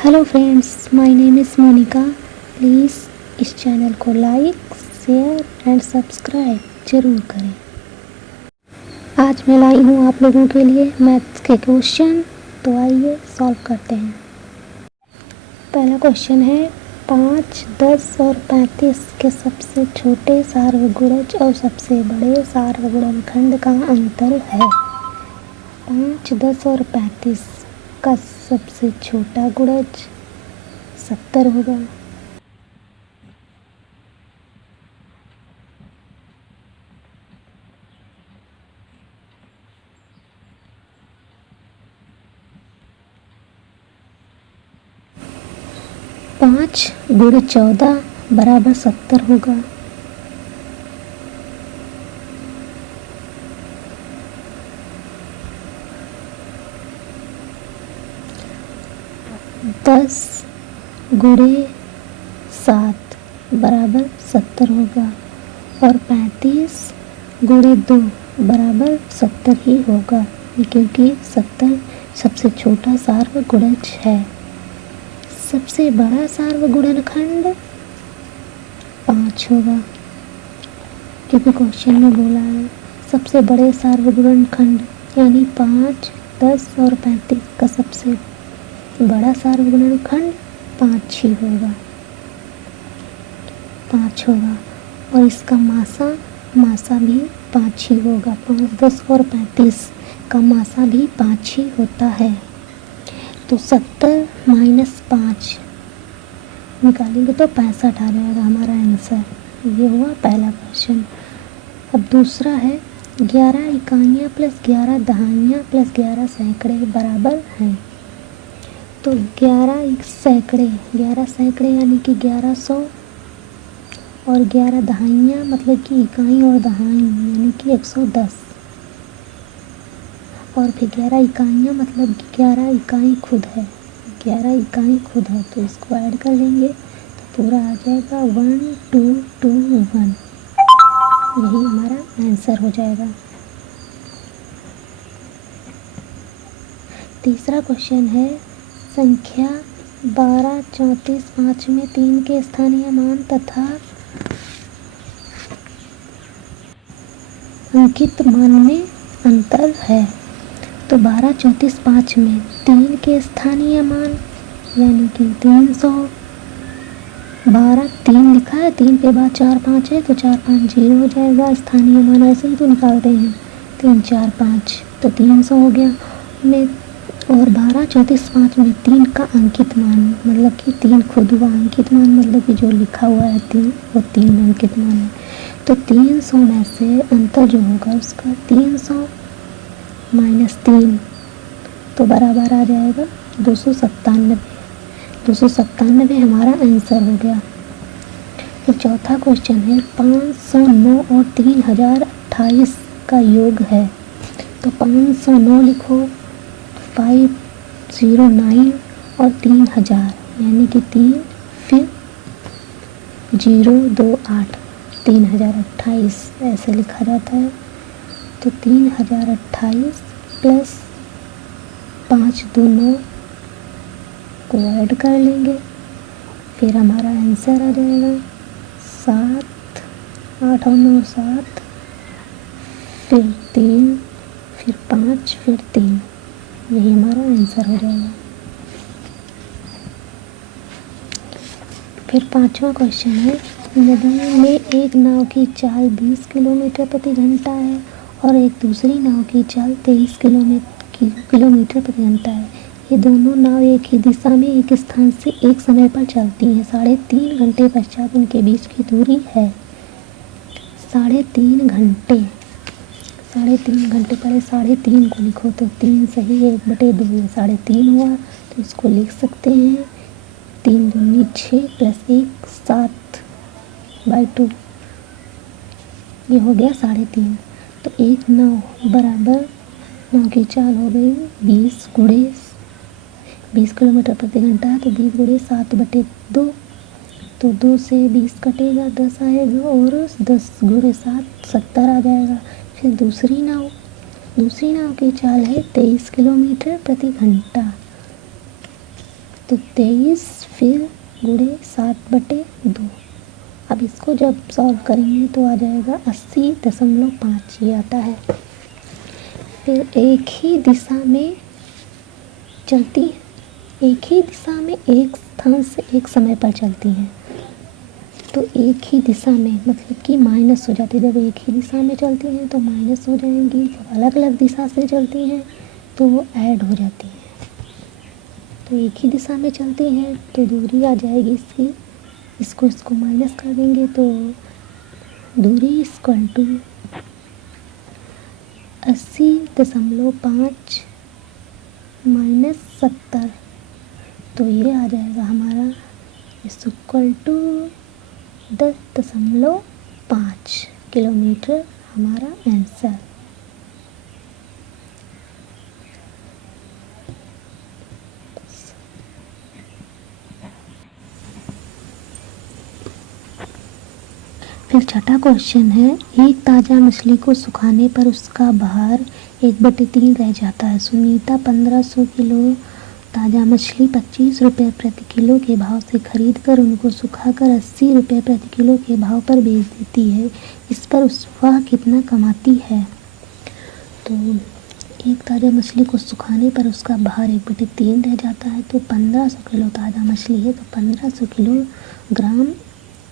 Hello friends, my name is Monika. Please इस channel को like, share and subscribe ज़रूर करें। आज मैं लाई हूँ आप लोगों के लिए मैथ्स के क्वेश्चन, तो आइए सॉल्व करते हैं। पहला क्वेश्चन है 5, 10 और 35 के सबसे छोटे सार्वगुणज और सबसे बड़े सार्वगुणनखंड का अंतर है। 5, 10 और 35 का सबसे छोटा गुणज 70 होगा। पाँच गुणे 14 बराबर 70 होगा। दस गुणे 7 बराबर 70 होगा और 35 गुणे 2 बराबर 70 ही होगा, क्योंकि 70 सबसे छोटा सार्वगुणज है। सबसे बड़ा सार्वगुणनखंड 5 होगा, क्योंकि क्वेश्चन में बोला है सबसे बड़े सार्वगुणनखंड, यानी 5, 10 और 35 का सबसे बड़ा सार्वगुणनखंड 5 ही होगा, 5 होगा। और इसका मासा भी 5 ही होगा। 5, 10 और 35 का मासा भी 5 ही होता है। तो 70 माइनस 5 निकालेंगे तो 65 आ जाएगा हमारा आंसर। ये हुआ पहला क्वेश्चन। अब दूसरा है 11 इकाइयाँ प्लस 11 दहाइयाँ प्लस 11 सैकड़े बराबर हैं। तो 11 सैकड़े यानी कि 1100 और 11 दहाइयाँ मतलब कि इकाई और दहाई यानी कि 110 और फिर 11 इकाइयाँ मतलब कि 11 इकाई खुद है, 11 इकाई खुद है। तो इसको ऐड कर लेंगे तो पूरा आ जाएगा 1, 2, 2, 1। यही हमारा आंसर हो जाएगा। तीसरा क्वेश्चन है संख्या 12, 34, 5 में 3 के स्थानीय मान तथा अंकित मान में अंतर है। तो 12, 34, 5 में 3 के स्थानीय मान यानी कि 300, 12 3 लिखा है, 3 के बाद 4, 5 है तो 4, 5 0 हो जाएगा। स्थानीय मान ऐसे ही तो निकालते हैं, 3, 4, 5 तो 300 हो गया में। और 12, 34, 5 में 3 का अंकित मान मतलब कि 3 खुद हुआ, अंकित मान मतलब कि जो लिखा हुआ है 3 वो 3 अंकित मान है। तो 300 में से अंतर जो होगा उसका 300 माइनस 3 तो बराबर आ जाएगा 297। 297 हमारा आंसर हो गया। फिर चौथा क्वेश्चन है 509 और 3028 का योग है। तो 509 लिखो, 509 और 3000 यानी कि 3 फिर 028 3028 ऐसे लिखा जाता है। तो 3028 प्लस 529 को ऐड कर लेंगे, फिर हमारा आंसर आ जाएगा 7, 8 और 9 7, फिर 3, फिर 5, फिर 3। यही हमारा आंसर हो जाएगा। फिर पांचवा क्वेश्चन है नदी में एक नाव की चाल 20 किलोमीटर प्रति घंटा है और एक दूसरी नाव की चाल 23 किलोमीटर प्रति घंटा है। ये दोनों नाव एक ही दिशा में एक स्थान से एक समय पर चलती हैं। 3.5 घंटे पश्चात उनके बीच की दूरी है 3.5 घंटे। 3.5 घंटे पहले 3.5 को लिखो तो 3 सही 1/2 है, 3.5 हुआ तो इसको लिख सकते हैं 3 दूनी 6 प्लस 1 7/2। ये हो गया 3.5। तो एक नाव बराबर नाव की चाल हो गई 20 किलोमीटर प्रति घंटा है तो 20 गुणे 7/2। तो 2 से 20 कटेगा 10 आएगा और 10 गुणे 7 70 आ जाएगा। फिर दूसरी नाव की चाल है 23 किलोमीटर प्रति घंटा। तो 23 फिर गुणे 7/2। अब इसको जब सॉल्व करेंगे तो आ जाएगा 80.5 ये आता है। फिर एक ही दिशा में चलती, एक ही दिशा में एक स्थान से एक समय पर चलती हैं। तो एक ही दिशा में मतलब कि माइनस हो जाती है। जब एक ही दिशा में चलती हैं तो माइनस हो जाएंगी, जब अलग अलग दिशा से चलती हैं तो वो ऐड हो जाती हैं। तो एक ही दिशा में चलती हैं तो दूरी आ जाएगी इसकी, इसको माइनस कर देंगे तो दूरी इक्वल टू 80.5 माइनस 70। तो ये आ जाएगा हमारा इक्वल टू 10.5 किलोमीटर हमारा आंसर। फिर छठा क्वेश्चन है, एक ताज़ा मछली को सुखाने पर उसका भार 1/3 रह जाता है। सुनीता 1500 किलो ताज़ा मछली 25 रुपये प्रति किलो के भाव से खरीद कर उनको सुखाकर 80 रुपये प्रति किलो के भाव पर बेच देती है। इस पर वह कितना कमाती है? तो एक ताज़ा मछली को सुखाने पर उसका भार 1/3 रह जाता है। तो 1500 किलो ताज़ा मछली है तो 1500 किलोग्राम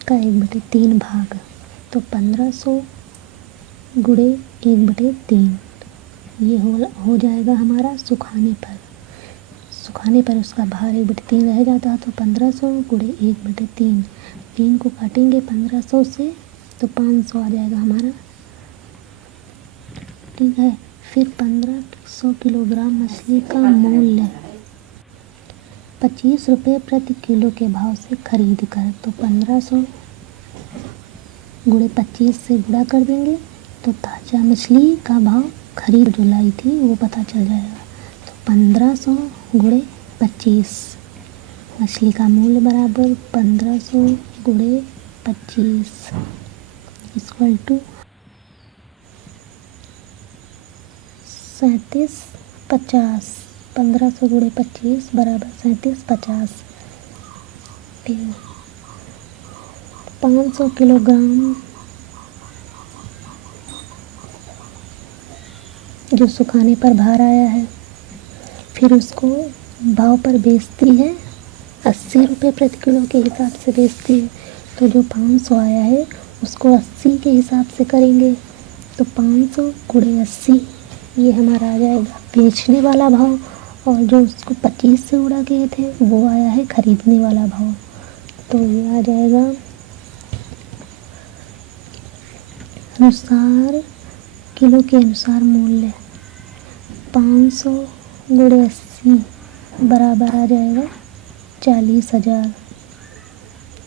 का 1/3 भाग, तो 1500 गुणे 1/3 ये हो जाएगा हमारा सुखाने पर उसका भार 1/3 रह जाता है। तो 1500 गुणे 1/3, 3 को काटेंगे 1500 से तो 500 आ जाएगा हमारा, ठीक है। फिर 1500 किलोग्राम मछली का मूल्य 25 रुपये प्रति किलो के भाव से खरीद कर, तो 1500 गुणे 25 से गुणा कर देंगे तो ताज़ा मछली का भाव खरीद जो लाई थी वो पता चल जाएगा। तो 1500 गुणे 25, मछली का मूल्य बराबर 1500 गुणे 25 इक्वल टू 3750। 1500 गुणे 25 बराबर 3750। फिर 500 किलोग्राम जो सुखाने पर भार आया है, फिर उसको भाव पर बेचती है 80 रुपये प्रति किलो के हिसाब से बेचती है। तो जो 500 आया है उसको 80 के हिसाब से करेंगे तो 500 गुणे 80 ये हमारा आ जाएगा बेचने वाला भाव, और जो उसको 25 से उड़ा गए थे वो आया है खरीदने वाला भाव। तो ये आ जाएगा अनुसार किलो के अनुसार मूल्य 500 गुणे 80 बराबर आ जाएगा 40,000।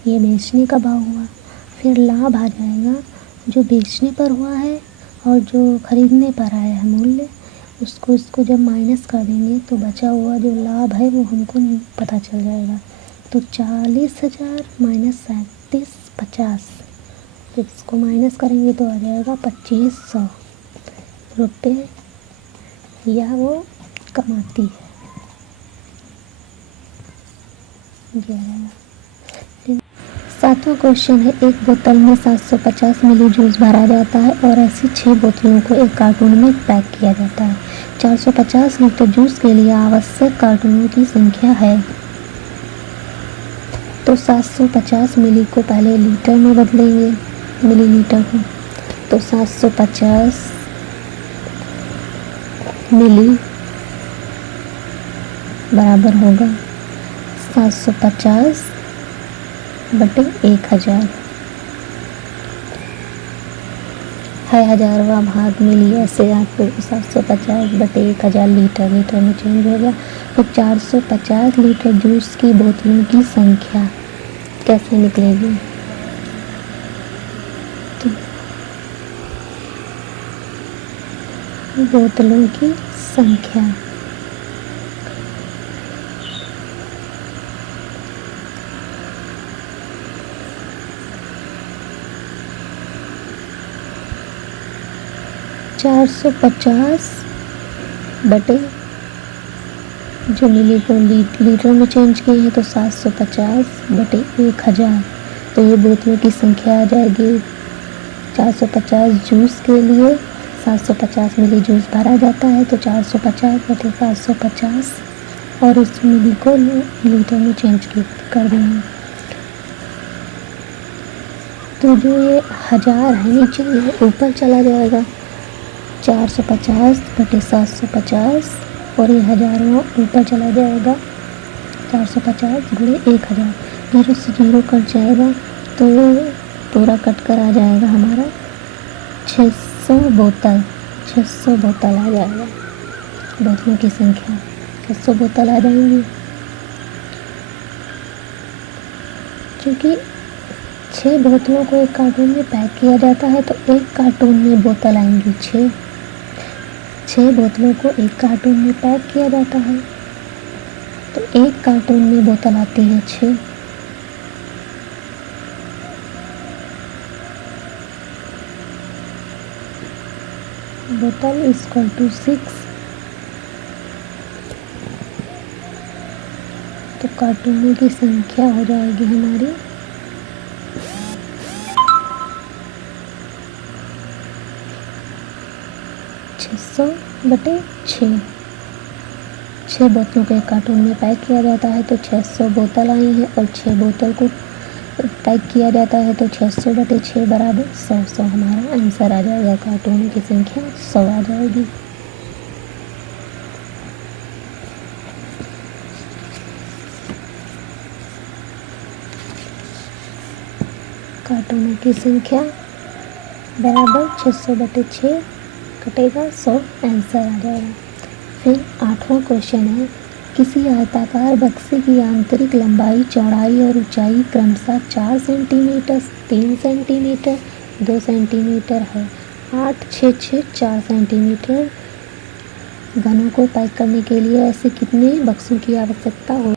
ये बेचने का भाव हुआ। फिर लाभ आ जाएगा जो बेचने पर हुआ है और जो खरीदने पर आया है मूल्य, इसको जब माइनस कर देंगे तो बचा हुआ जो लाभ है वो हमको पता चल जाएगा। तो 40,000 माइनस 3750, फिर इसको माइनस करेंगे तो आ जाएगा 2500 रुपये या वो कमाती है। सातवां क्वेश्चन है, एक बोतल में 750 मिली जूस भरा जाता है और ऐसी 6 बोतलों को एक कार्टून में पैक किया जाता है। 450 लीटर जूस के लिए आवश्यक कार्टूनों की संख्या है। तो 750 मिली को पहले लीटर में बदलेंगे, मिलीलीटर को, तो 750 मिली बराबर होगा 750 बटे 1000 है, 1000वां भाग मिली, ऐसे आपको 750 बटे 1000 लीटर में चेंज हो गया। तो 450 लीटर जूस की बोतलों की संख्या कैसे निकलेगी? तो बोतलों की संख्या ,450 बटे जो मिली को लीटर में चेंज किए हैं तो 750/1000। तो ये बोतलों की संख्या आ जाएगी। 450 जूस के लिए 750 मिली जूस भरा जाता है, तो 450/750 और उस मिली को लीटर में चेंज कर देंगे। तो जो ये 1000 है नीचे ये ऊपर चला जाएगा, 450/750 और ये 1000 ऊपर चला जाएगा, 450×1000। जीरो से जीरो कट जाएगा तो ये पूरा कट कर आ जाएगा हमारा 600 बोतल। 600 बोतल आ जाएगा, बोतलों की संख्या 600 बोतल आ जाएंगी। क्योंकि 6 बोतलों को एक कार्टून में पैक किया जाता है तो एक कार्टून में बोतल आएंगी 6 बोतलों को एक कार्टून में पैक किया जाता है तो एक कार्टून में बोतल आती है 6। बोतल = 6। तो कार्टूनों की संख्या हो जाएगी हमारी 600/6। 6 बोतलों को एक कार्टून में पैक किया जाता है तो 600 बोतल आई हैं और 6 बोतल को पैक किया जाता है तो 600/6 बराबर 100 हमारा आंसर आ जाएगा। कार्टूनों की संख्या 100 आ जाएगी। कार्टूनों की संख्या बराबर 600/6 कटेगा 100 आंसर आ जाएगा। फिर 8वां क्वेश्चन है, किसी आयताकार बक्से की आंतरिक लंबाई, चौड़ाई और ऊंचाई क्रमशः 4 सेंटीमीटर, 3 सेंटीमीटर, 2 सेंटीमीटर है। 8, 6, 6, 4 सेंटीमीटर घनों को पैक करने के लिए ऐसे कितने बक्सों की आवश्यकता हो?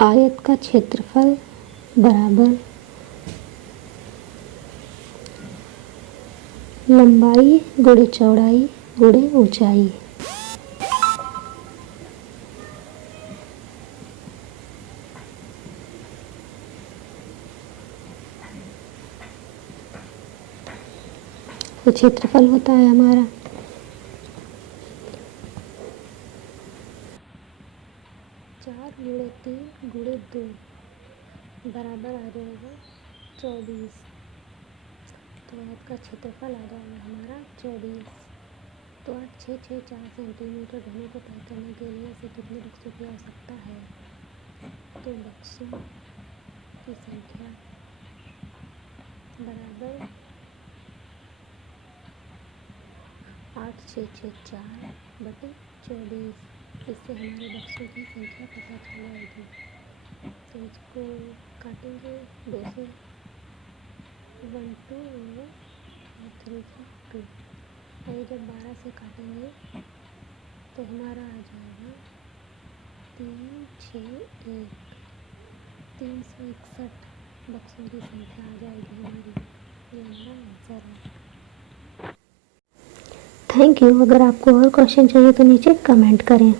आयत का क्षेत्रफल बराबर लंबाई गुणे चौड़ाई गुणे ऊंचाई। तो क्षेत्रफल होता है हमारा 4×3×2 बराबर आ जाएगा 24। तो आयत का क्षेत्रफल आ जाएगा हमारा 24। तो 8, 6, 6, 4 सेंटीमीटर घनों को पैक करने के लिए ऐसे कितने बक्सों की आवश्यकता है? तो बक्सों की संख्या बराबर 8, 6, 6, 4/24। इससे हमारे बक्सों की संख्या पता चल जाएगी। तो इसको काटेंगे 2 से, 1 2 और 3 से 2। और जब 12 से काटेंगे तो हमारा आ जाएगा 3, 6, 1, 361 बक्सों की संख्या आ जाएगी हमारी। ये हमारा आंसर है। Thank you. अगर आपको और क्वेश्चन चाहिए तो नीचे कमेंट करें।